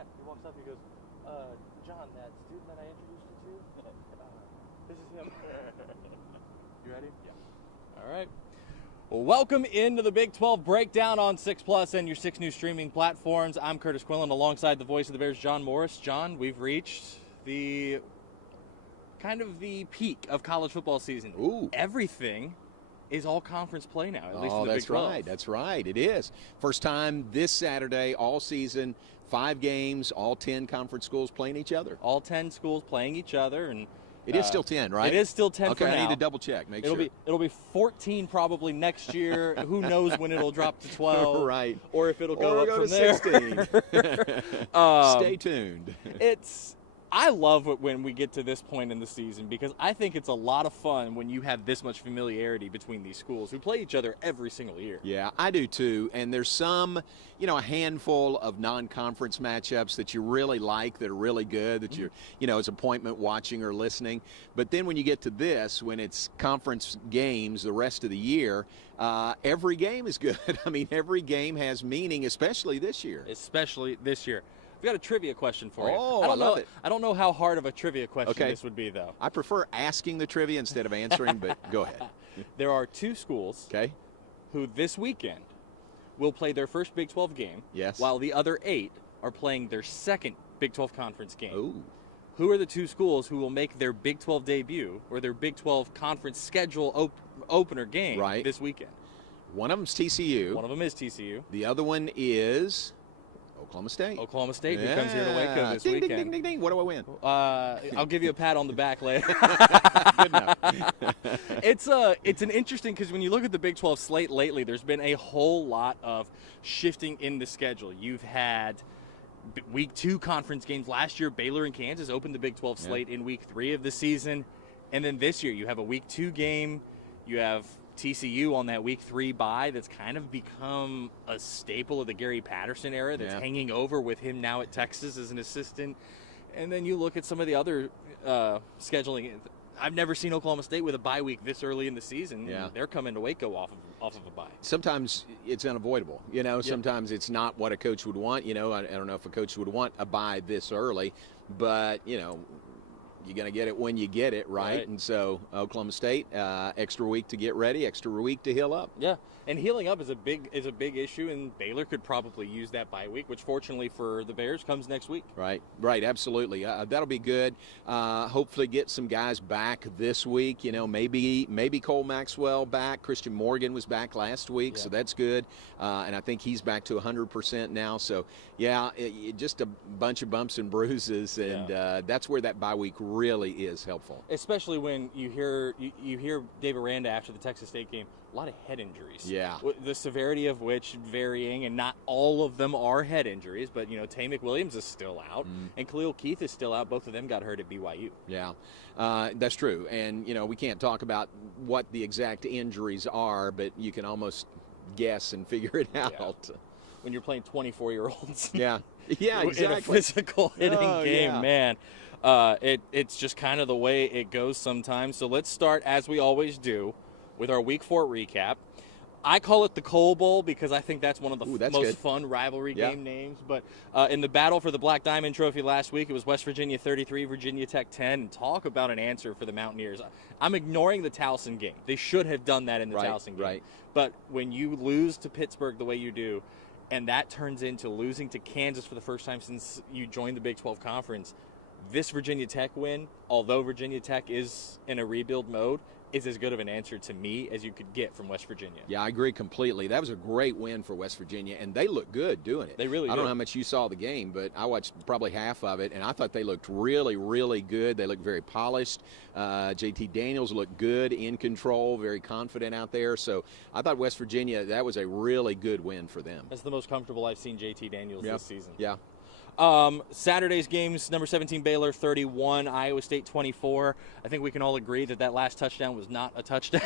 yeah. He walks up, he goes, John, that student that I introduced you to, this is him. You ready? Yeah. All right. Well, welcome into the Big 12 Breakdown on 6 Plus and your 6 new streaming platforms. I'm Kurtis Quillin alongside the voice of the Bears, John Morris. John, we've reached the peak of college football season. Ooh. Everything is all conference play now, at least in the that's Big 12. right. That's right. It is. First time this Saturday, all season, 5 games, all 10 conference schools playing each other. All 10 schools playing each other, and it is still 10, right? It is still 10 for now. Okay, I need to double check. It'll be 14 probably next year. Who knows when it'll drop to 12? Right. Or if it'll go up to from there. 16. Stay tuned. I love it when we get to this point in the season because I think it's a lot of fun when you have this much familiarity between these schools who play each other every single year. Yeah, I do too. And there's some, a handful of non-conference matchups that you really like, that are really good, that you're, as appointment watching or listening. But then when you get to this, when it's conference games the rest of the year, every game is good. I mean, every game has meaning, especially this year. I've got a trivia question for you. Oh, I love it. I don't know how hard of a trivia question this would be, though. I prefer asking the trivia instead of answering, but go ahead. There are 2 schools who this weekend will play their first Big 12 game, while the other 8 are playing their second Big 12 conference game. Ooh. Who are the 2 schools who will make their Big 12 debut or their Big 12 conference schedule opener game this weekend? One of them's TCU. One of them is TCU. The other one is Oklahoma State. Who comes here to Waco this weekend. Ding, ding, ding, ding. What do I win? I'll give you a pat on the back later. Good enough. It's an interesting, because when you look at the Big 12 slate lately, there's been a whole lot of shifting in the schedule. You've had Week 2 conference games. Last year, Baylor and Kansas opened the Big 12 slate in Week 3 of the season. And then this year, you have a Week 2 game. You have TCU on that Week 3 bye that's kind of become a staple of the Gary Patterson era that's hanging over with him now at Texas as an assistant. And then you look at some of the other scheduling. I've never seen Oklahoma State with a bye week this early in the season. Yeah. They're coming to Waco off of a bye. Sometimes it's unavoidable. Sometimes it's not what a coach would want. I don't know if a coach would want a bye this early, but, you're going to get it when you get it, right? And so Oklahoma State, extra week to get ready, extra week to heal up. Yeah, and healing up is a big issue, and Baylor could probably use that bye week, which fortunately for the Bears comes next week. Right, absolutely. That'll be good. Hopefully get some guys back this week. Maybe Cole Maxwell back. Christian Morgan was back last week, so that's good. And I think he's back to 100% now. So, just a bunch of bumps and bruises, and that's where that bye week really is helpful. Especially when you hear Dave Aranda after the Texas State game, a lot of head injuries. Yeah. The severity of which varying, and not all of them are head injuries, but, Tay McWilliams is still out, and Khalil Keith is still out. Both of them got hurt at BYU. Yeah, that's true. And, we can't talk about what the exact injuries are, but you can almost guess and figure it out. Yeah. When you're playing 24-year-olds. Yeah, exactly. In a physical hitting game, man. It's just kind of the way it goes sometimes. So let's start, as we always do, with our Week 4 recap. I call it the Coal Bowl because I think that's one of the most fun rivalry game names. But in the battle for the Black Diamond Trophy last week, it was West Virginia 33, Virginia Tech 10. And talk about an answer for the Mountaineers. I'm ignoring the Towson game. They should have done that in the Towson game. Right. But when you lose to Pittsburgh the way you do, and that turns into losing to Kansas for the first time since you joined the Big 12 Conference, this Virginia Tech win, although Virginia Tech is in a rebuild mode, is as good of an answer to me as you could get from West Virginia. Yeah, I agree completely. That was a great win for West Virginia, and they look good doing it. They really do. I don't know how much you saw the game, but I watched probably half of it, and I thought they looked really, really good. They looked very polished. JT Daniels looked good, in control, very confident out there. So I thought West Virginia, that was a really good win for them. That's the most comfortable I've seen JT Daniels this season. Yeah. Saturday's games, number 17 Baylor 31, Iowa State 24. I think we can all agree that last touchdown was not a touchdown.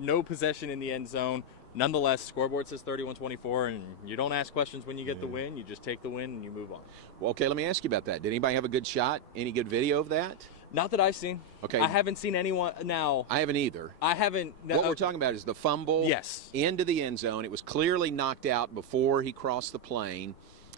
No possession in the end zone. Nonetheless, scoreboard says 31-24, and you don't ask questions when you get the win. You just take the win and you move on. Well, okay, let me ask you about that. Did anybody have a good shot? Any good video of that? Not that I've seen. Okay. I haven't seen anyone now. I haven't either. I haven't. What we're talking about is the fumble into the end zone. It was clearly knocked out before he crossed the plane.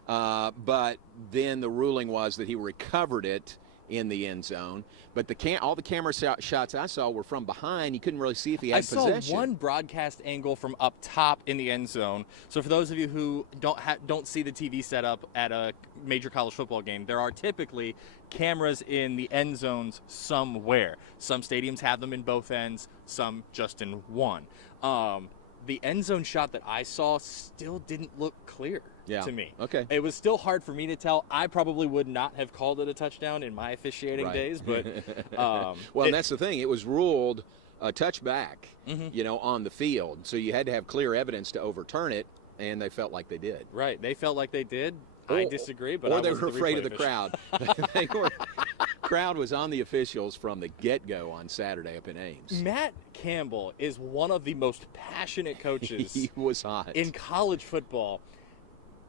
But then the ruling was that he recovered it in the end zone. But all the camera shots I saw were from behind. You couldn't really see if he had possession. I saw one broadcast angle from up top in the end zone. So for those of you who don't see the TV setup at a major college football game, there are typically cameras in the end zones somewhere. Some stadiums have them in both ends, some just in one. The end zone shot that I saw still didn't look clear to me. Okay. It was still hard for me to tell. I probably would not have called it a touchdown in my officiating days, but well, that's the thing. It was ruled a touchback, on the field. So you had to have clear evidence to overturn it, and they felt like they did. Right. They felt like they did. I disagree, but or they were afraid of the crowd. Crowd was on the officials from the get-go on Saturday up in Ames. Matt Campbell is one of the most passionate coaches he was hot in college football.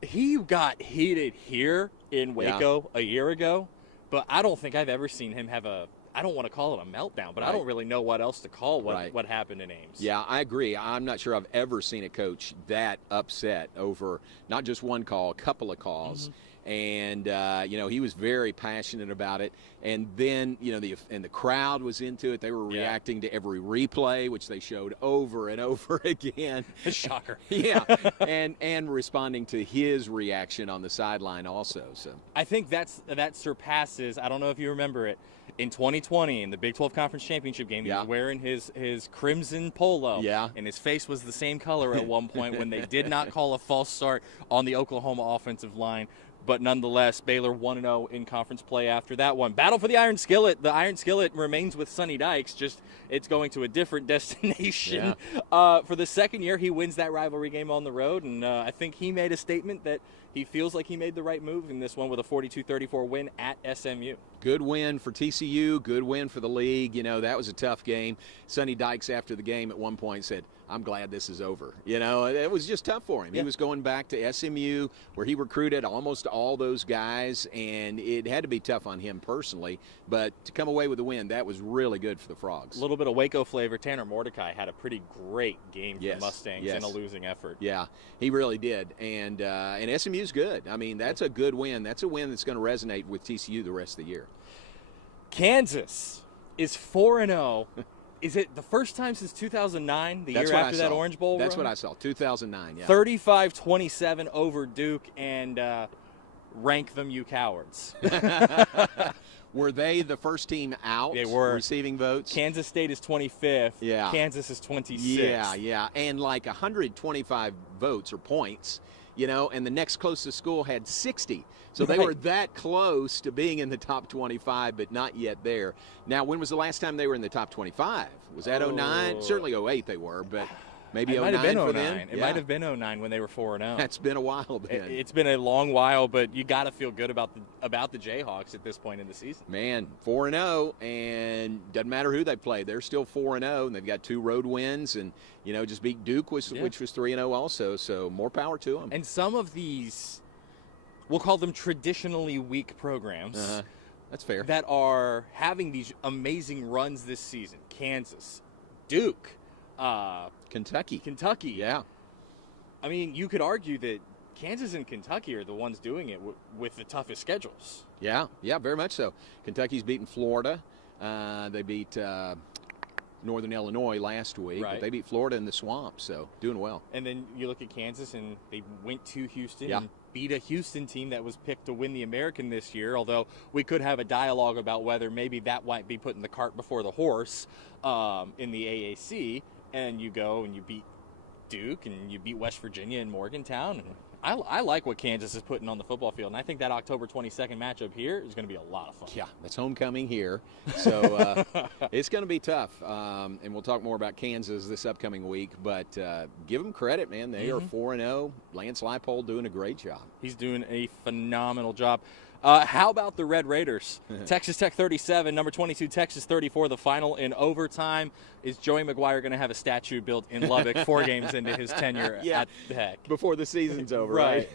He got heated here in Waco a year ago, but I don't think I've ever seen him have I don't want to call it a meltdown, but I don't really know what else to call what happened in Ames. Yeah, I agree. I'm not sure I've ever seen a coach that upset over not just one call, a couple of calls. And, he was very passionate about it. And then, the crowd was into it. They were reacting to every replay, which they showed over and over again. Shocker. Yeah, and responding to his reaction on the sideline also. So I think that surpasses, I don't know if you remember it, in 2020 in the Big 12 Conference Championship game, he was wearing his crimson polo, and his face was the same color at one point when they did not call a false start on the Oklahoma offensive line. But nonetheless, Baylor 1-0 in conference play after that one. Battle for the Iron Skillet. The Iron Skillet remains with Sonny Dykes, just it's going to a different destination. For the second year, he wins that rivalry game on the road, and I think he made a statement that he feels like he made the right move in this one with a 42-34 win at SMU. Good win for TCU, good win for the league. That was a tough game. Sonny Dykes, after the game, at one point said, I'm glad this is over. It was just tough for him. He was going back to SMU, where he recruited almost all those guys, and it had to be tough on him personally. But to come away with a win, that was really good for the Frogs. A little bit of Waco flavor. Tanner Mordecai had a pretty great game for the Mustangs in a losing effort. Yeah, he really did. And SMU's good. I mean, that's a good win. That's a win that's going to resonate with TCU the rest of the year. Kansas is 4-0. Is it the first time since 2009, the year after that Orange Bowl That's run? what I saw, 2009, 35-27 over Duke, and rank them, you cowards. Were they the first team out? They were. Receiving votes? Kansas State is 25th. Yeah. Kansas is 26th. Yeah. And like 125 votes or points, and the next closest school had 60. So they were that close to being in the top 25, but not yet there. Now, when was the last time they were in the top 25? Was that 09? Certainly 08 they were, but maybe 09 for them? It might have been 09 when they were 4-0. That's been a while then. It's been a long while, but you got to feel good about the Jayhawks at this point in the season. Man, 4-0, and doesn't matter who they play. They're still 4-0, and they've got 2 road wins, and, just beat Duke, which was 3-0 also, so more power to them. And some of these, we'll call them traditionally weak programs. That's fair. That are having these amazing runs this season. Kansas, Duke, Kentucky. Yeah. I mean, you could argue that Kansas and Kentucky are the ones doing it with the toughest schedules. Yeah, very much so. Kentucky's beaten Florida. They beat Northern Illinois last week, but they beat Florida in the swamp, so doing well. And then you look at Kansas, and they went to Houston and beat a Houston team that was picked to win the American this year, although we could have a dialogue about whether maybe that might be putting the cart before the horse in the AAC, and you go and you beat Duke and you beat West Virginia and Morgantown. And I like what Kansas is putting on the football field, and I think that October 22nd matchup here is going to be a lot of fun. Yeah, that's homecoming here, so it's going to be tough. And we'll talk more about Kansas this upcoming week, but give them credit, man. They are 4-0. Lance Leipold doing a great job. He's doing a phenomenal job. How about the Red Raiders? Texas Tech 37, number 22, Texas 34, the final in overtime. Is Joey McGuire going to have a statue built in Lubbock 4 games into his tenure at Tech? Before the season's over, right?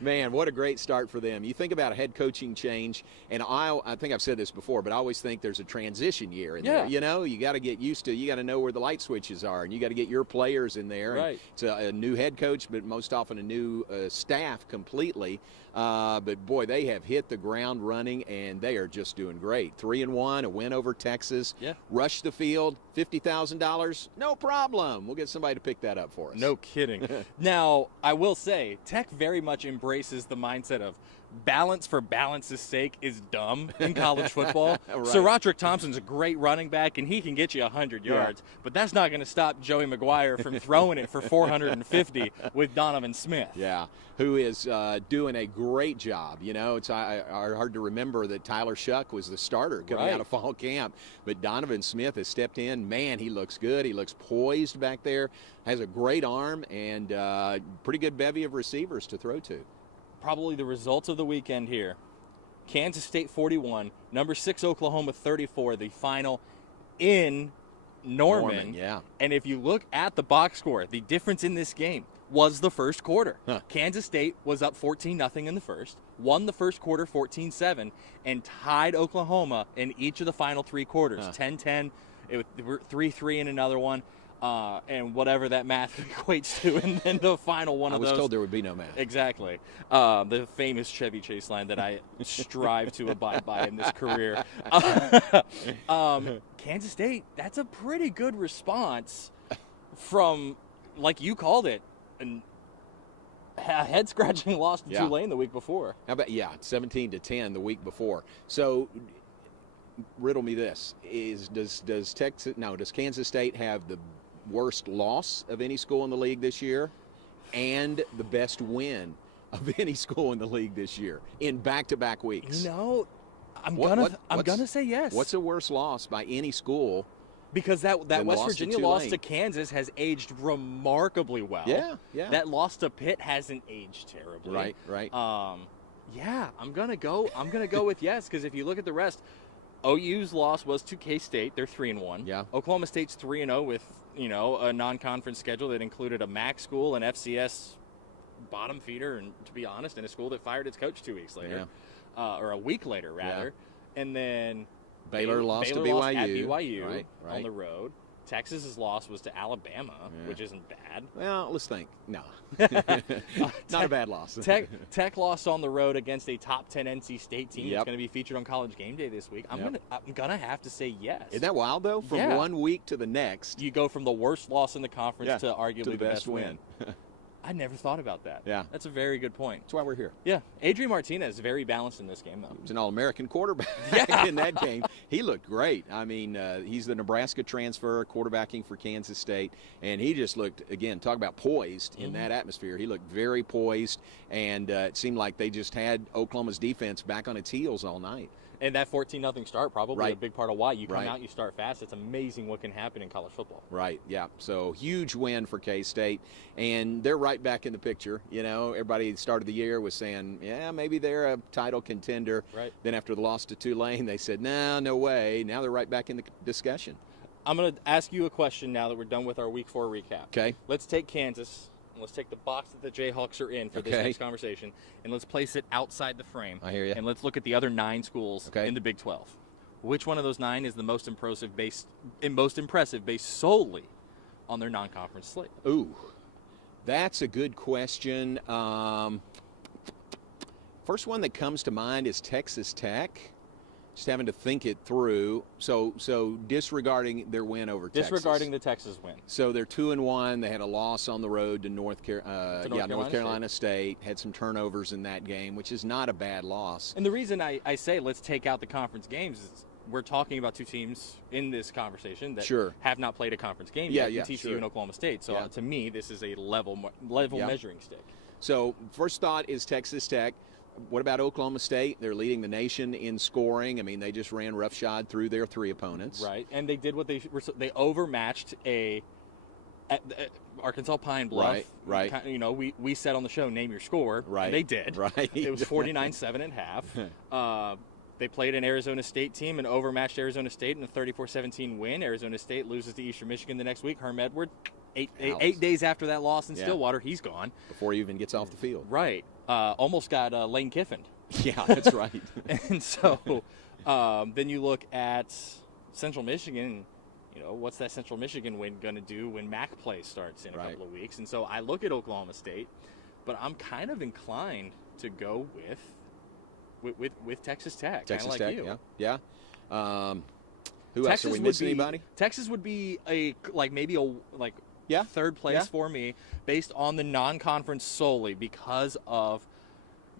Man, what a great start for them. You think about a head coaching change, and I think I've said this before, but I always think there's a transition year in there. You know, you got to get used to, you got to know where the light switches are, and you got to get your players in there. Right. It's a new head coach, but most often a new staff completely. But boy, they have hit the ground running, and they are just doing great. 3-1, a win over Texas. Yeah. Rush the field, $50,000, no problem. We'll get somebody to pick that up for us. No kidding. Now, I will say, Tech very much embraces the mindset of balance for balance's sake is dumb in college football. Right. So Roderick Thompson's a great running back, and he can get you 100 yards. But that's not going to stop Joey McGuire from throwing it for 450 with Donovan Smith. Yeah, who is doing a great job. You know, it's hard to remember that Tyler Shuck was the starter coming out of fall camp. But Donovan Smith has stepped in. Man, he looks good. He looks poised back there. Has a great arm and pretty good bevy of receivers to throw to. Probably the results of the weekend here. Kansas State 41, number 6 Oklahoma 34, the final in Norman. Yeah. And if you look at the box score, the difference in this game was the first quarter. Kansas State was up 14-0 in the first, won the first quarter 14-7, and tied Oklahoma in each of the final 3 quarters. 10-10, 3-3 in another one. And whatever that math equates to, and then the final one of those. I was told there would be no math. Exactly. The famous Chevy Chase line that I strive to abide by in this career. Kansas State, that's a pretty good response from, like you called it, a head-scratching loss to Tulane the week before. How about 17-10 the week before. So riddle me this: does Kansas State have the worst loss of any school in the league this year and the best win of any school in the league this year in back-to-back weeks? No, I'm gonna say yes. What's a worse loss by any school? Because that West Virginia loss to Kansas has aged remarkably well. Yeah. That loss to Pitt hasn't aged terribly. Right. I'm gonna go with yes, because if you look at the rest, OU's loss was to K-State. They're 3-1. Yeah. Oklahoma State's 3-0 with, a non-conference schedule that included a MAC school, an FCS bottom feeder, and to be honest, in a school that fired its coach 2 weeks later, or a week later rather, and then Baylor lost to BYU. Lost at BYU right. on the road. Texas's loss was to Alabama, which isn't bad. Well, let's think. No. Not a bad loss. Tech lost on the road against a top 10 NC State team that's going to be featured on College Game Day this week. I'm gonna have to say yes. Isn't that wild, though? From one week to the next. You go from the worst loss in the conference to arguably the best win. I never thought about that. Yeah. That's a very good point. That's why we're here. Yeah. Adrian Martinez, very balanced in this game, though. He was an All-American quarterback in that game. He looked great. I mean, he's the Nebraska transfer, quarterbacking for Kansas State, and he just looked, again, talk about poised in that atmosphere. He looked very poised, and it seemed like they just had Oklahoma's defense back on its heels all night. And that 14-0 start probably a big part of why. You come Right. out, you start fast. It's amazing what can happen in college football. Right, yeah. So huge win for K-State, and they're right back in the picture. You know, everybody at the start of the year was saying, yeah, maybe they're a title contender. Right. Then after the loss to Tulane, they said, no way. Now they're right back in the discussion. I'm going to ask you a question now that we're done with our Week 4 recap. Okay. Let's take Kansas. Let's take the box that the Jayhawks are in for this next conversation, and let's place it outside the frame. I hear you. And let's look at the other 9 schools in the Big 12. Which one of those 9 is the most impressive based solely on their non-conference slate? Ooh, that's a good question. First one that comes to mind is Texas Tech. Just having to think it through. So disregarding their win over Texas. Disregarding the Texas win. So they're 2-1. They had a loss on the road to North Carolina State. Had some turnovers in that game, which is not a bad loss. And the reason I say let's take out the conference games is we're talking about 2 teams in this conversation that have not played a conference game yet, TCU and Oklahoma State. So to me, this is a level measuring stick. So first thought is Texas Tech. What about Oklahoma State? They're leading the nation in scoring. I mean, they just ran roughshod through their 3 opponents. Right, and they did what they overmatched a Arkansas Pine Bluff. Right. You know, we said on the show, name your score. Right. And they did. Right. It was 49-7 at half. They played an Arizona State team and overmatched Arizona State in a 34-17 win. Arizona State loses to Eastern Michigan the next week. Herm Edward, eight days after that loss in Stillwater, he's gone. Before he even gets off the field. Right. Almost got Lane Kiffin. Yeah, that's right. And so then you look at Central Michigan. You know, what's that Central Michigan win going to do when MAC play starts in a couple of weeks? And so I look at Oklahoma State, but I'm kind of inclined to go with Texas Tech. Texas Tech, you. yeah. Who else? Are we missing anybody? Texas would be maybe a third place for me based on the non-conference solely because of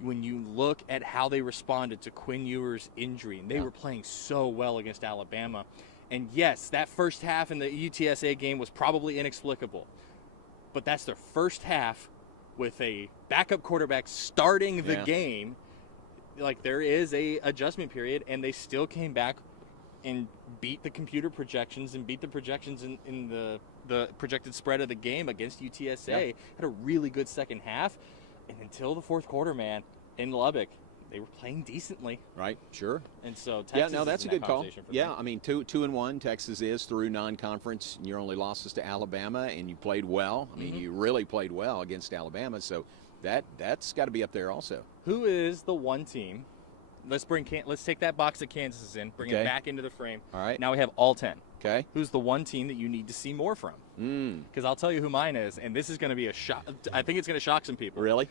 when you look at how they responded to Quinn Ewers' injury. And they were playing so well against Alabama. And yes, that first half in the UTSA game was probably inexplicable. But that's their first half with a backup quarterback starting the game. Like, there is a adjustment period, and they still came back and beat the computer projections and beat the projections in the projected spread of the game against UTSA. Had a really good second half. And until the fourth quarter, man, in Lubbock, they were playing decently. Right, sure. And so Texas that's is a good call. Me. I mean, 2-1 Texas is through non-conference. Your only losses to Alabama, and you played well. I mean, you really played well against Alabama, so that's got to be up there also. Who is the one team? Let's take that box that Kansas is in, bring it back into the frame. All right. Now we have all 10. Okay. Who's the one team that you need to see more from? Because I'll tell you who mine is, and this is going to be a shock. I think it's going to shock some people. Really?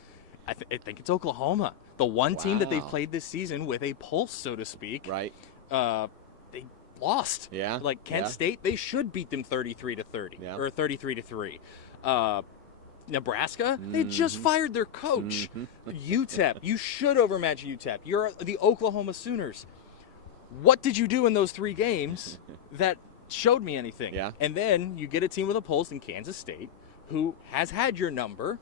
I think it's Oklahoma, the one team that they've played this season with a pulse, so to speak. Right. They lost. Yeah. Like Kent State, they should beat them 33-30 or 33-3. Nebraska, they just fired their coach. UTEP, you should overmatch UTEP. You're the Oklahoma Sooners. What did you do in those 3 games that showed me anything? Yeah. And then you get a team with a pulse in Kansas State who has had your number,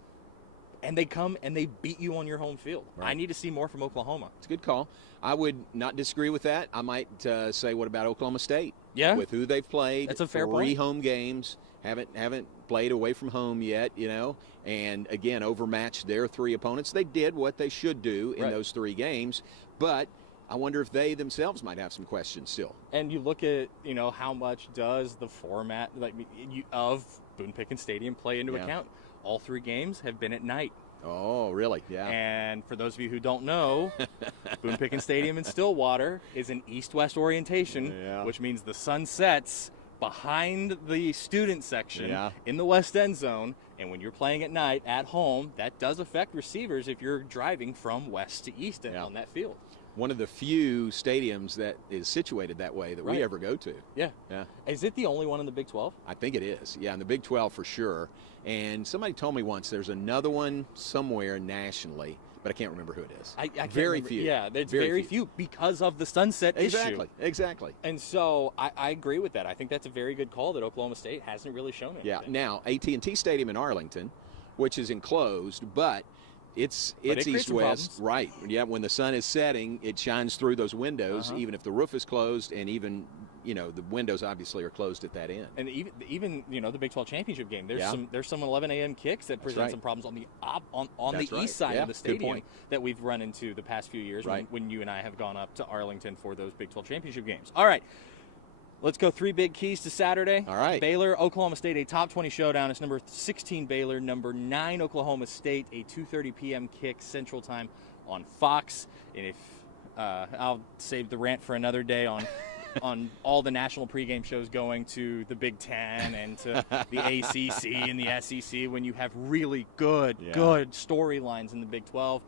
and they come and they beat you on your home field. Right. I need to see more from Oklahoma. It's a good call. I would not disagree with that. I might say, what about Oklahoma State? Yeah. With who they've played. That's a fair 3 point. home games. Haven't played away from home yet, and again, overmatched their 3 opponents. They did what they should do in those 3 games, but I wonder if they themselves might have some questions still. And you look at, how much does the format of Boone Pickens Stadium play into account? All 3 games have been at night. Oh, really? Yeah. And for those of you who don't know, Boone Pickens Stadium in Stillwater is an east-west orientation, which means the sun sets behind the student section in the west end zone. And when you're playing at night at home, that does affect receivers if you're driving from west to east on that field. One of the few stadiums that is situated that way that we ever go to. Yeah. Is it the only one in the Big 12? I think it is. Yeah, in the Big 12 for sure. And somebody told me once there's another one somewhere nationally, but I can't remember who it is. I can't very remember. few. Yeah, there's very few because of the sunset issue. Exactly. And so I agree with that. I think that's a very good call that Oklahoma State hasn't really shown anything. Yeah. Now, AT&T Stadium in Arlington, which is enclosed, but it's east-west, right? Yeah, when the sun is setting, it shines through those windows, even if the roof is closed, and even the windows obviously are closed at that end. And even the Big 12 championship game, there's some 11 a.m. kicks that present some problems on the east side of the stadium that we've run into the past few years when you and I have gone up to Arlington for those Big 12 championship games. All right. Let's go 3 big keys to Saturday. All right. Baylor, Oklahoma State, a top 20 showdown. It's number 16 Baylor, number 9 Oklahoma State, a 2:30 p.m. kick Central Time on Fox. And if I'll save the rant for another day on all the national pregame shows going to the Big Ten and to the ACC and the SEC when you have really good storylines in the Big 12.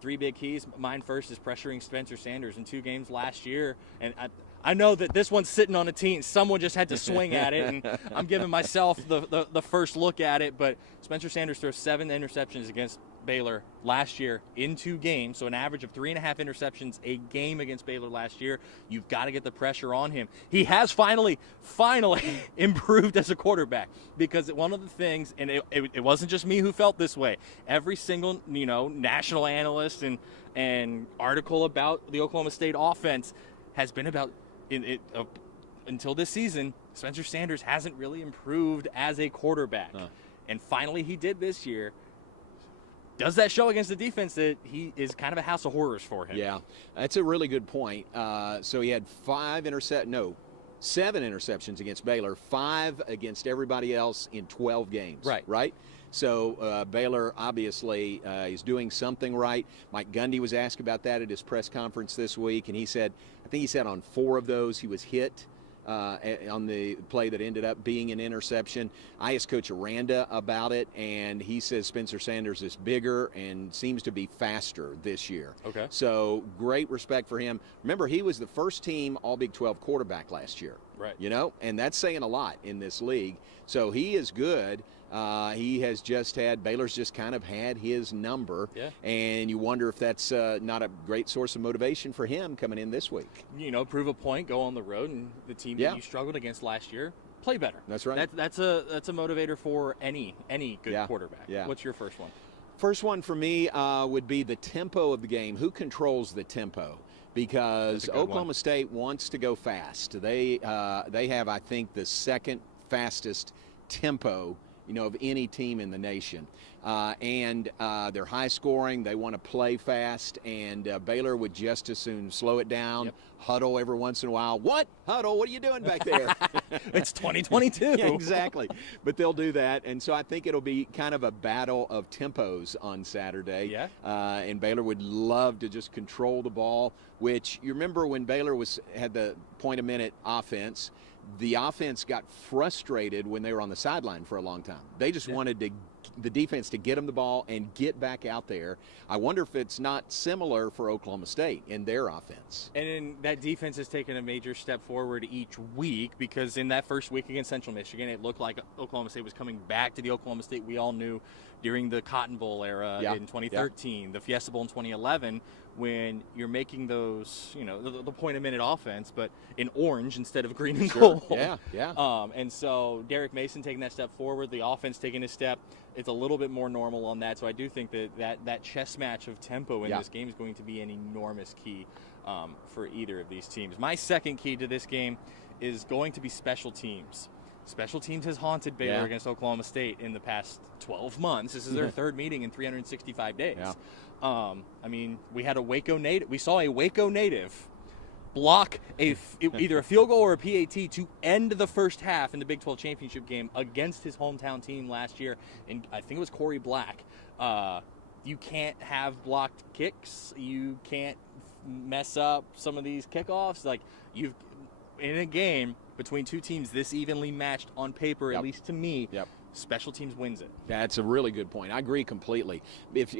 3 big keys. Mine first is pressuring Spencer Sanders in 2 games last year. And I know that this one's sitting on a tee. Someone just had to swing at it, and I'm giving myself the first look at it. But Spencer Sanders throws 7 interceptions against Baylor last year in 2 games, so an average of 3.5 interceptions a game against Baylor last year. You've got to get the pressure on him. He has finally improved as a quarterback, because one of the things, and it wasn't just me who felt this way. Every single national analyst and article about the Oklahoma State offense has been about until this season, Spencer Sanders hasn't really improved as a quarterback. And finally he did this year. Does that show against the defense that he is kind of a house of horrors for him? Yeah, that's a really good point. So he had 7 interceptions against Baylor, 5 against everybody else in 12 games. Right? So Baylor obviously is doing something right. Mike Gundy was asked about that at his press conference this week, and I think he said on 4 of those he was hit on the play that ended up being an interception. I asked Coach Aranda about it, and he says Spencer Sanders is bigger and seems to be faster this year. Okay. So great respect for him. Remember, he was the first team All-Big 12 quarterback last year. Right. And that's saying a lot in this league. So he is good. He has Baylor's just kind of had his number. Yeah. And you wonder if that's not a great source of motivation for him coming in this week. Prove a point, go on the road, and the team that you struggled against last year, play better. That's right. That's a motivator for any good quarterback. Yeah. What's your first one? First one for me would be the tempo of the game. Who controls the tempo? Because Oklahoma State wants to go fast. They have, I think, the second fastest tempo of any team in the nation. And they're high scoring. They want to play fast. And Baylor would just as soon slow it down, huddle every once in a while. What? Huddle? What are you doing back there? It's 2022. Yeah, exactly. But they'll do that. And so I think it'll be kind of a battle of tempos on Saturday. Yeah. And Baylor would love to just control the ball, which you remember when Baylor had the point-a-minute offense, the offense got frustrated when they were on the sideline for a long time. They just wanted the defense to get them the ball and get back out there. I wonder if it's not similar for Oklahoma State in their offense. And that defense has taken a major step forward each week, because in that first week against Central Michigan, it looked like Oklahoma State was coming back to the Oklahoma State we all knew during the Cotton Bowl era in 2013, the Fiesta Bowl in 2011, when you're making those, the point-a-minute offense, but in orange instead of green and gold. Yeah. And so Derek Mason taking that step forward, the offense taking a step, it's a little bit more normal on that. So I do think that chess match of tempo in this game is going to be an enormous key for either of these teams. My second key to this game is going to be special teams. Special teams has haunted Baylor against Oklahoma State in the past 12 months. This is their third meeting in 365 days. Yeah. We had a Waco native. We saw a Waco native block either a field goal or a PAT to end the first half in the Big 12 championship game against his hometown team last year, and I think it was Corey Black. You can't have blocked kicks. You can't mess up some of these kickoffs. In a game between two teams this evenly matched on paper, at least to me, special teams wins it. That's a really good point. I agree completely. If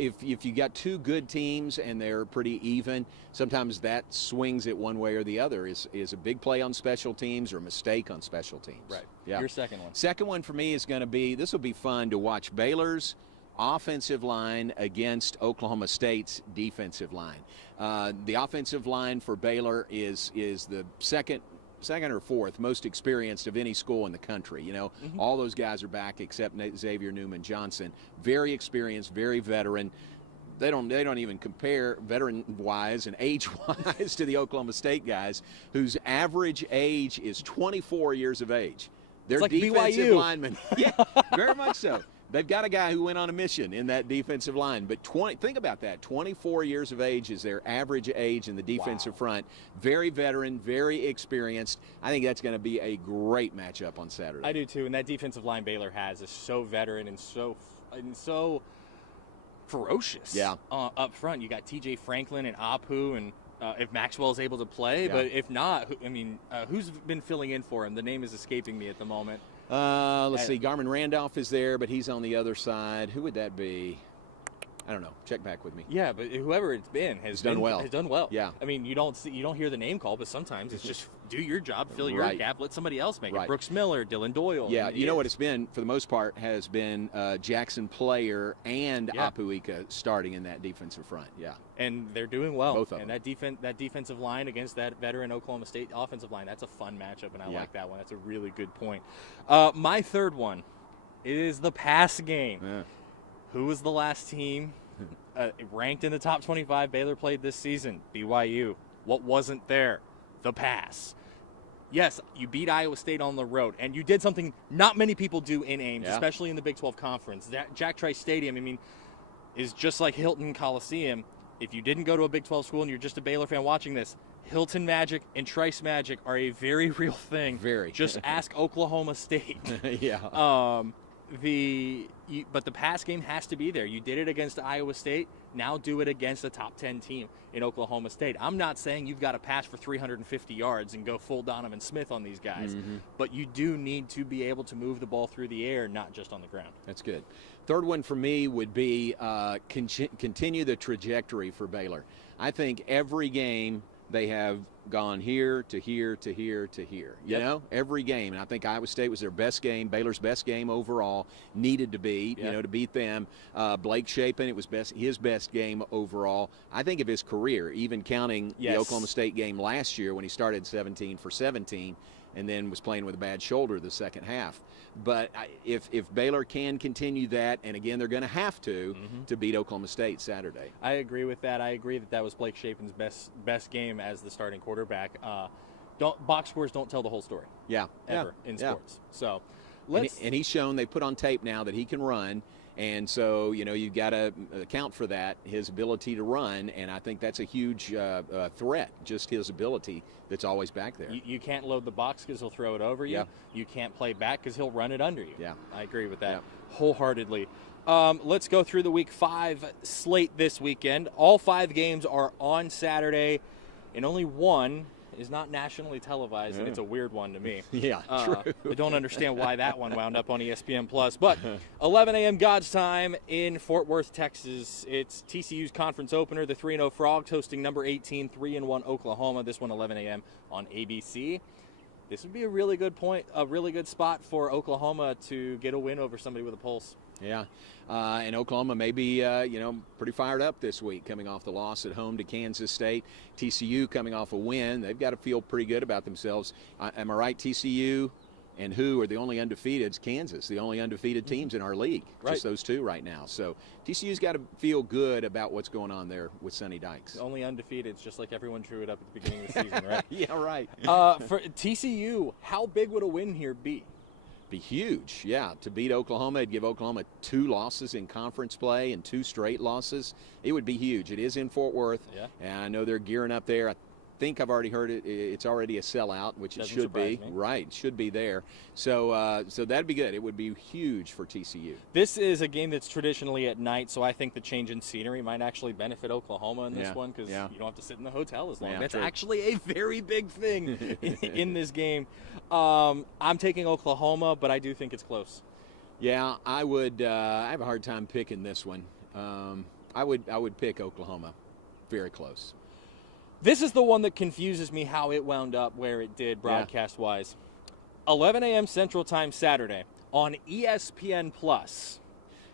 you got two good teams and they're pretty even, sometimes that swings it one way or the other. Is a big play on special teams or a mistake on special teams. Right. Yeah. Your second one. Second one for me is going to be, this will be fun to watch Baylor's offensive line against Oklahoma State's defensive line. The offensive line for Baylor is the second or fourth most experienced of any school in the country. All those guys are back except Xavier Newman-Johnson. Very experienced, very veteran. They don't even compare veteran-wise and age-wise to the Oklahoma State guys, whose average age is 24 years of age. They're like defensive BYU. linemen. Yeah, very much so. They've got a guy who went on a mission in that defensive line. But think about that. 24 years of age is their average age in the defensive front. Very veteran, very experienced. I think that's going to be a great matchup on Saturday. I do too. And that defensive line Baylor has is so veteran and so ferocious. Yeah. Up front, you got T.J. Franklin and Apu, and if Maxwell is able to play. But if not, who's been filling in for him? The name is escaping me at the moment. Let's see. Garmin Randolph is there, but he's on the other side. Who would that be? I don't know. Check back with me. Yeah, but whoever it's been has done well. Has done well. Yeah. You don't hear the name call, but sometimes it's just do your job, fill your gap, let somebody else make it. Brooks Miller, Dylan Doyle. Yeah, you know what it's been for the most part has been Jackson Player and Apuika starting in that defensive front. Yeah. And they're doing well. Both of them. And that defensive line against that veteran Oklahoma State offensive line, that's a fun matchup, and I like that one. That's a really good point. My third one is the pass game. Yeah. Who was the last team ranked in the top 25 Baylor played this season? BYU. What wasn't there? The pass. Yes, you beat Iowa State on the road, and you did something not many people do in Ames, especially in the Big 12 Conference. That Jack Trice Stadium, I mean, is just like Hilton Coliseum. If you didn't go to a Big 12 school and you're just a Baylor fan watching this, Hilton Magic and Trice Magic are a very real thing. Very. Just ask Oklahoma State. Yeah. But the pass game has to be there. You did it against Iowa State. Now do it against a top 10 team in Oklahoma State. I'm not saying you've got to pass for 350 yards and go full Donovan Smith on these guys, but you do need to be able to move the ball through the air, not just on the ground. That's good. Third one for me would be continue the trajectory for Baylor. I think every game they have gone here to here to here to here. You know, every game. And I think Iowa State was their best game, Baylor's best game overall, needed to be, you know, to beat them. Blake Shapen, it was his best game overall, I think, of his career, even counting the Oklahoma State game last year when he started 17 for 17 and then was playing with a bad shoulder the second half. But if Baylor can continue that, and again, they're going to have to beat Oklahoma State Saturday. I agree with that. I agree that was Blake Shapen's best game as the starting quarterback. Box scores don't tell the whole story. Ever in sports. So and he's shown, they put on tape now that he can run. And so, you know, you've got to account for that, his ability to run, and I think that's a huge threat, just his ability that's always back there. You can't load the box because he'll throw it over you. You can't play back because he'll run it under you. I agree with that wholeheartedly. Let's go through the Week 5 slate this weekend. All 5 games are on Saturday, and only one is not nationally televised, and it's a weird one to me. True. I don't understand why that one wound up on ESPN+. But 11 a.m. God's time in Fort Worth, Texas. It's TCU's conference opener, the 3-0 Frogs hosting number 18, 3-1 Oklahoma. This one 11 a.m. on ABC. This would be a really good spot for Oklahoma to get a win over somebody with a pulse. And Oklahoma may be, pretty fired up this week, coming off the loss at home to Kansas State. TCU coming off a win. They've got to feel pretty good about themselves. Am I right? TCU and who are the only undefeated? It's Kansas, the only undefeated teams in our league. Just those two right now. So TCU's got to feel good about what's going on there with Sonny Dykes. The only undefeated, it's just like everyone drew it up at the beginning of the season, right? Right. For TCU, how big would a win here be? Be huge, to beat Oklahoma. It'd give Oklahoma 2 losses in conference play and 2 straight losses. It would be huge. It is in Fort Worth, and I know they're gearing up there. I think I've already heard it's already a sellout, which it should be. Right, it should be there. So that'd be good. It would be huge for TCU. This is a game that's traditionally at night, so I think the change in scenery might actually benefit Oklahoma in this one because you don't have to sit in the hotel as long. That's actually a very big thing in this game. I'm taking Oklahoma, but I do think it's close. I would. I have a hard time picking this one. I would pick Oklahoma. Very close. This is the one that confuses me how it wound up where it did broadcast-wise. 11 a.m. Central Time Saturday on ESPN+.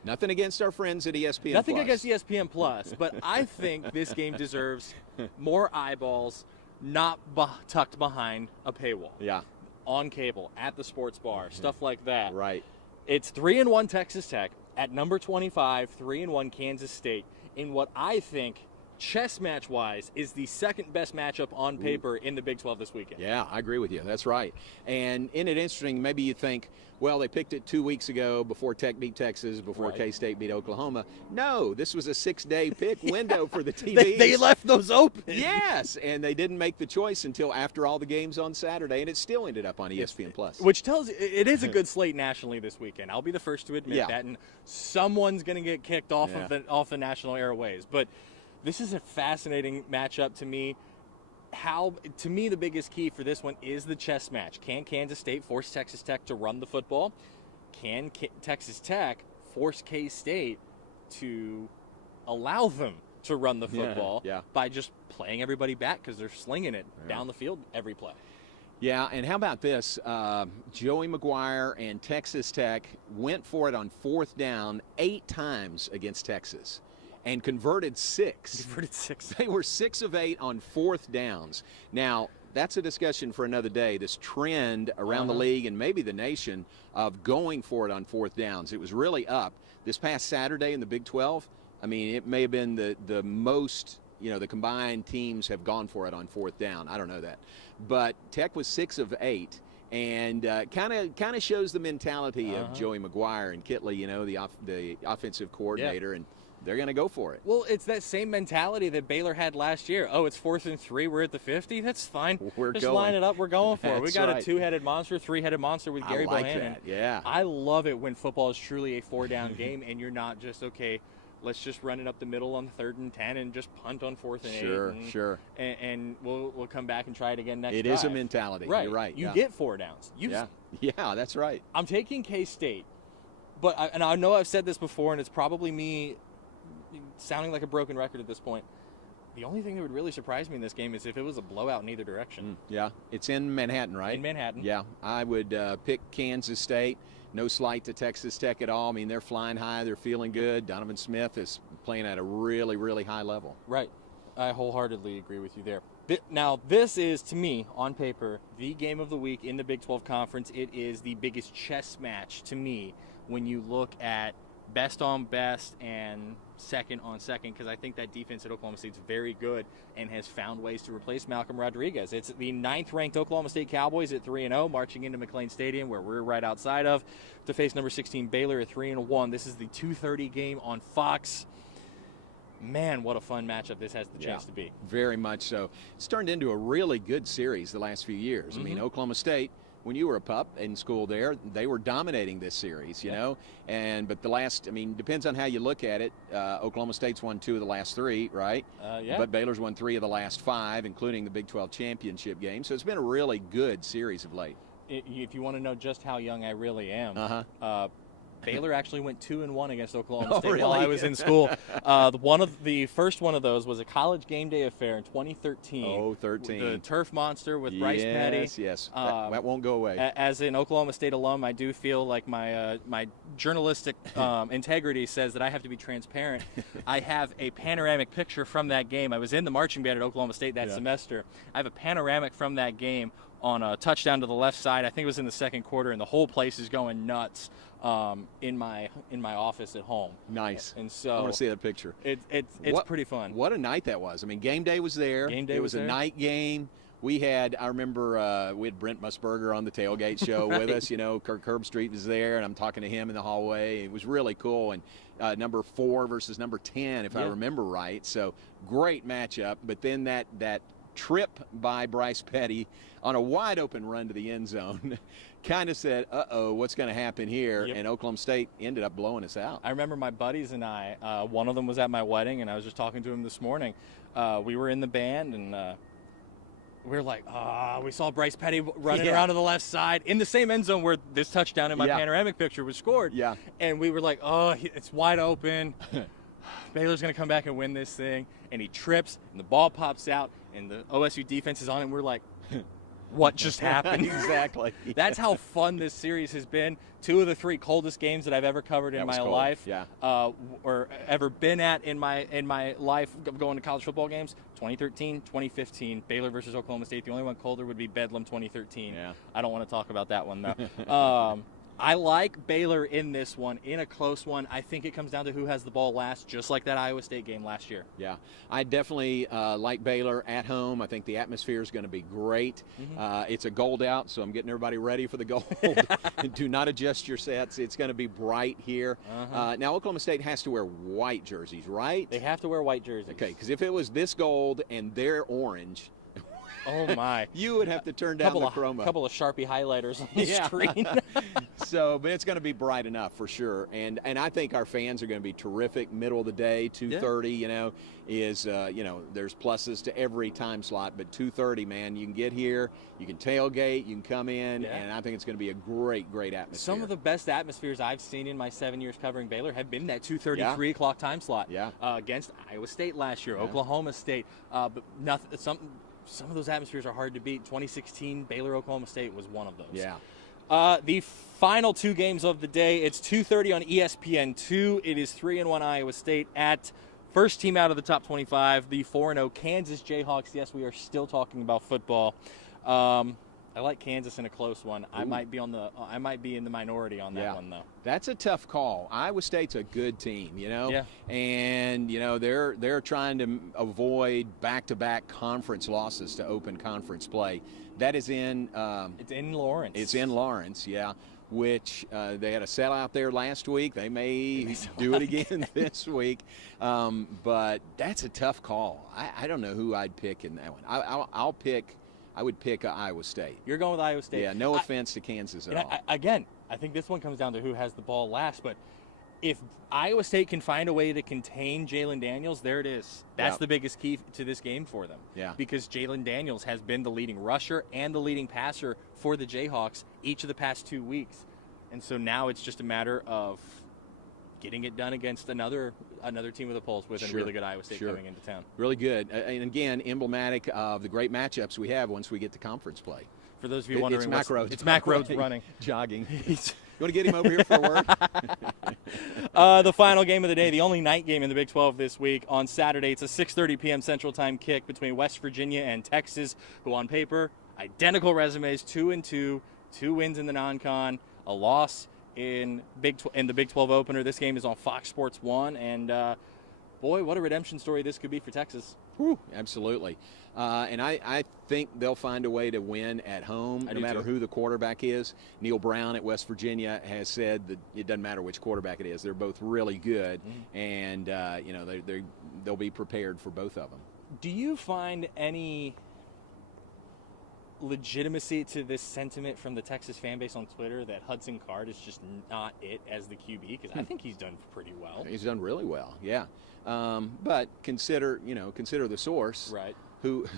Nothing against our friends at ESPN+. Nothing against ESPN+, but I think this game deserves more eyeballs, not tucked behind a paywall. On cable, at the sports bar, stuff like that. Right. It's 3-1 Texas Tech at number 25, 3-1 Kansas State in what I think, chess match-wise, is the second best matchup on paper in the Big 12 this weekend. I agree with you. That's right. And isn't it interesting, maybe you think, well, they picked it 2 weeks ago before Tech beat Texas, before K-State beat Oklahoma. No, this was a 6-day pick window for the TVs. They left those open. Yes, and they didn't make the choice until after all the games on Saturday, and it still ended up on ESPN+. Which tells you it is a good slate nationally this weekend. I'll be the first to admit that, and someone's going to get kicked off of the national airways. But this is a fascinating matchup to me. To me, the biggest key for this one is the chess match. Can Kansas State force Texas Tech to run the football? Can Texas Tech force K-State to allow them to run the football by just playing everybody back because they're slinging it down the field every play? And how about this? Joey McGuire and Texas Tech went for it on 4th down 8 times against Texas. And converted 6. They were 6 of 8 on 4th downs. Now, that's a discussion for another day, this trend around the league and maybe the nation of going for it on 4th downs. It was really up. This past Saturday in the Big 12, I mean, it may have been the most the combined teams have gone for it on fourth down. I don't know that. But Tech was 6 of 8. And kind of shows the mentality of Joey McGuire and Kitley, the offensive coordinator, and they're going to go for it. Well, it's that same mentality that Baylor had last year. Oh, it's 4th and 3. We're at the 50. That's fine. Just line it up. We're going for it. We got a 2-headed monster, 3-headed monster with Gary Bohannon. That. Yeah. I love it when football is truly a 4-down game, and you're not just let's just run it up the middle on 3rd and 10 and just punt on 4th and 8. Sure. And we'll come back and try it again next drive. It is a mentality. Right. You're right. You get 4 downs. Yeah, that's right. I'm taking K-State, but I know I've said this before, and it's probably me sounding like a broken record at this point. The only thing that would really surprise me in this game is if it was a blowout in either direction. Yeah. It's in Manhattan, right? In Manhattan. Yeah. I would pick Kansas State. No slight to Texas Tech at all. I mean, they're flying high. They're feeling good. Donovan Smith is playing at a really, really high level. Right. I wholeheartedly agree with you there. Now, this is, to me, on paper, the game of the week in the Big 12 Conference. It is the biggest chess match to me when you look at best on best and second on second, because I think that defense at Oklahoma State is very good and has found ways to replace Malcolm Rodriguez. It's the 9th-ranked Oklahoma State Cowboys at 3-0, marching into McLean Stadium, where we're right outside of, to face number 16 Baylor at 3-1. This is the 2:30 game on Fox. Man, what a fun matchup this has the chance to be. Very much so. It's turned into a really good series the last few years. I mean, Oklahoma State, when you were a pup in school there, they were dominating this series, you know. But the last, depends on how you look at it. Oklahoma State's won 2 of the last 3, right? But Baylor's won 3 of the last 5, including the Big 12 championship game. So it's been a really good series of late. If you want to know just how young I really am, Baylor actually went 2-1 against Oklahoma State while I was in school. The first one of those was a college game day affair in 2013. Oh, 13. The Turf Monster with Bryce Petty. Yes, that won't go away. As an Oklahoma State alum, I do feel like my journalistic integrity says that I have to be transparent. I have a panoramic picture from that game. I was in the marching band at Oklahoma State that semester. I have a panoramic from that game on a touchdown to the left side. I think it was in the second quarter, and the whole place is going nuts in my office at home. Nice. And so I want to see that picture. It's pretty fun. What a night that was. Game day was there. It was a night game. I remember we had Brent Musburger on the tailgate show with us. Kirk Herbstreit was there, and I'm talking to him in the hallway. It was really cool. And number 4 versus number 10, if I remember right. So great matchup. But then that trip by Bryce Petty on a wide open run to the end zone kind of said, uh-oh, what's going to happen here? And Oklahoma State ended up blowing us out. I remember my buddies and I, one of them was at my wedding, and I was just talking to him this morning. We were in the band, and we were like, we saw Bryce Petty running around to the left side in the same end zone where this touchdown in my panoramic picture was scored. Yeah. And we were like, it's wide open. Baylor's going to come back and win this thing. And he trips, and the ball pops out, and the OSU defense is on it, and we're like, what just happened? Exactly. That's how fun this series has been. 2 of the 3 coldest games that I've ever covered in my life, or ever been at in my life going to college football games. 2013, 2015, Baylor versus Oklahoma State. The only one colder would be Bedlam 2013. Yeah. I don't want to talk about that one, though. I like Baylor in this one, in a close one. I think it comes down to who has the ball last, just like that Iowa State game last year. Yeah, I definitely like Baylor at home. I think the atmosphere is going to be great. It's a gold out, so I'm getting everybody ready for the gold. Do not adjust your sets. It's going to be bright here. Now, Oklahoma State has to wear white jerseys, right? They have to wear white jerseys. Okay, because if it was this gold and they're orange, oh my! You would have to turn down the chroma. A couple of Sharpie highlighters on the screen. But it's going to be bright enough for sure, and I think our fans are going to be terrific. Middle of the day, 2:30. There's pluses to every time slot, but 2:30, man, you can get here, you can tailgate, you can come in, and I think it's going to be a great atmosphere. Some of the best atmospheres I've seen in my 7 years covering Baylor have been that 2:30, 3 o'clock time slot. Against Iowa State last year, Oklahoma State, but nothing. Some of those atmospheres are hard to beat. 2016, Baylor-Oklahoma State was one of those. The final 2 games of the day, it's 2:30 on ESPN2. It is 3-1 Iowa State at first team out of the top 25, the 4-0 Kansas Jayhawks. Yes, we are still talking about football. I like Kansas in a close one. Ooh. I might be in the minority on that one though. That's a tough call. Iowa State's a good team, Yeah. And they're trying to avoid back-to-back conference losses to open conference play. That is in it's in Lawrence. It's in Lawrence, yeah. Which they had a sellout there last week. They may do it again this week. But that's a tough call. I don't know who I'd pick in that one. I would pick Iowa State. You're going with Iowa State? Yeah, no offense to Kansas at all. I think this one comes down to who has the ball last. But if Iowa State can find a way to contain Jalen Daniels, there it is. That's the biggest key to this game for them. Yeah. Because Jalen Daniels has been the leading rusher and the leading passer for the Jayhawks each of the past 2 weeks. And so now it's just a matter of getting it done against another team with a pulse with a really good Iowa State coming into town. Really good. And again, emblematic of the great matchups we have once we get to conference play. For those of you wondering, it's Mac Rhodes running. Jogging. You want to get him over here for a word? The final game of the day, the only night game in the Big 12 this week. On Saturday, it's a 6:30 p.m. Central Time kick between West Virginia and Texas, who on paper, identical resumes, 2-2, 2 wins in the non-con, a loss in the Big 12 opener. This game is on Fox Sports 1, and boy, what a redemption story this could be for Texas. Whew, absolutely. And I think they'll find a way to win at home, no matter who the quarterback is. Neil Brown at West Virginia has said that it doesn't matter which quarterback it is. They're both really good, and they'll be prepared for both of them. Do you find any legitimacy to this sentiment from the Texas fan base on Twitter that Hudson Card is just not it as the QB? Because I think he's done pretty well. He's done really well, yeah. But consider the source. Right. Who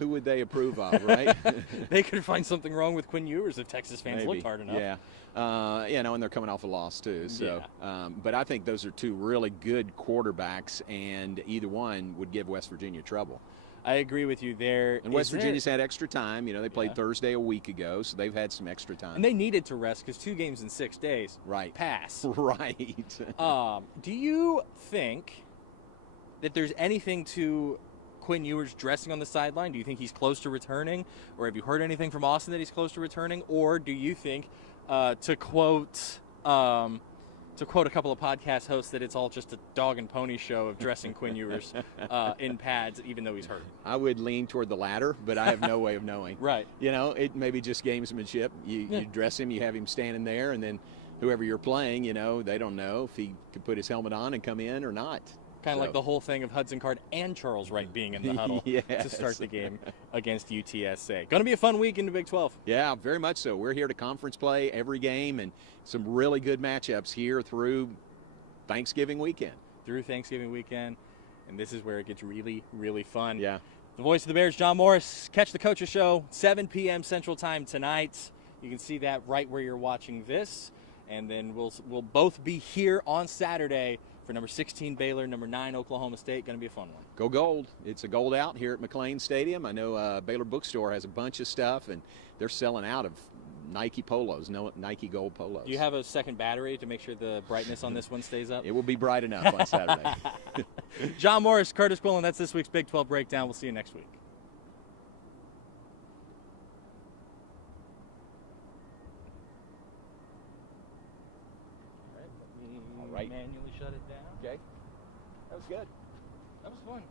would they approve of, right? They could find something wrong with Quinn Ewers if Texas fans looked hard enough. Yeah. And they're coming off a loss too. So, but I think those are two really good quarterbacks, and either one would give West Virginia trouble. I agree with you there. And West Virginia's had extra time. They played Thursday a week ago, so they've had some extra time. And they needed to rest because 2 games in 6 days. Right. Pass. Right. Do you think that there's anything to Quinn Ewers dressing on the sideline? Do you think he's close to returning? Or have you heard anything from Austin that he's close to returning? Or do you think, to quote a couple of podcast hosts, that it's all just a dog and pony show of dressing Quinn Ewers in pads, even though he's hurt? I would lean toward the latter, but I have no way of knowing. Right. It may be just gamesmanship. You dress him, you have him standing there, and then whoever you're playing, they don't know if he could put his helmet on and come in or not. Kind of like the whole thing of Hudson Card and Charles Wright being in the huddle to start the game against UTSA. Going to be a fun week in the Big 12. Yeah, very much so. We're here to conference play every game, and some really good matchups here through Thanksgiving weekend. And this is where it gets really, really fun. Yeah. The voice of the Bears, John Morris. Catch the Coaches Show, 7 p.m. Central Time tonight. You can see that right where you're watching this. And then we'll both be here on Saturday for number 16 Baylor, number 9 Oklahoma State. Going to be a fun one. Go Gold. It's a gold out here at McLean Stadium. I know Baylor Bookstore has a bunch of stuff, and they're selling out of Nike polos, Nike gold polos. Do you have a second battery to make sure the brightness on this one stays up? It will be bright enough on Saturday. John Morris, Kurtis Quillin, that's this week's Big 12 Breakdown. We'll see you next week. All right. Manually shut it down. Okay. That was good. That was fun.